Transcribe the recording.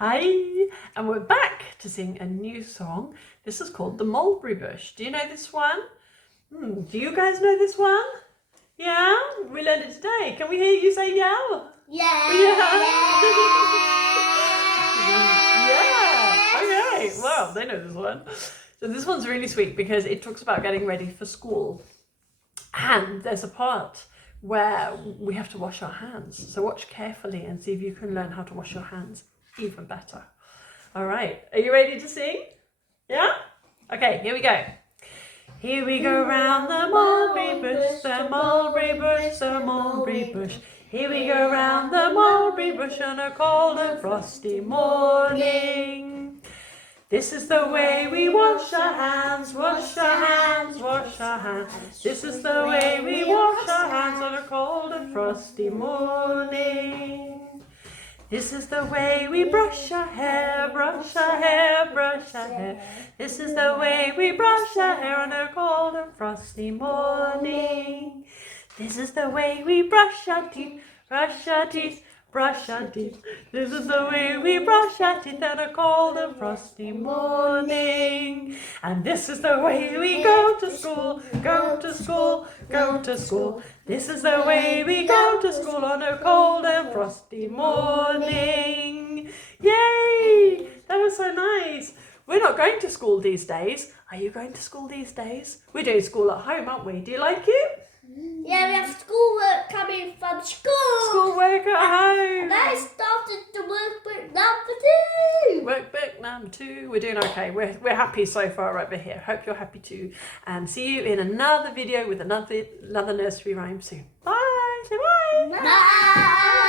Hi, and we're back to sing a new song. This is called the Mulberry Bush. Do you know this one? Do you guys know this one? Yeah? We learned it today. Can we hear you say yeah? Yeah. Yeah. Okay. Wow, they know this one. So this one's really sweet because it talks about getting ready for school. And there's a part where we have to wash our hands. So watch carefully and see if you can learn how to wash your hands even better. All right, are you ready to sing? Yeah? Okay, here we go. Here we go round the mulberry bush, the mulberry bush, the mulberry bush. Here we go round the mulberry bush on a cold and frosty morning. This is the way we wash our hands, wash our hands, wash our hands. This is the way we wash our hands on a cold and frosty morning. This is the way we brush our hair, brush our hair, brush our hair. This is the way we brush our hair on a cold and frosty morning. This is the way we brush our teeth, brush our teeth, brush our teeth. This is the way we brush our teeth on a cold and frosty morning. And this is the way we go to school, go to school, go to school. This is the way we go to school on a cold and frosty morning. Yay! That was so nice. We're not going to school these days. Are you going to school these days? We're doing school at home, aren't we? Do you like it? Yeah, we have schoolwork coming from school. Schoolwork at home. And I started the workbook number 2. Workbook number 2. We're doing okay. We're happy so far over here. Hope you're happy too. And see you in another video with another nursery rhyme soon. Bye. Say bye. Bye.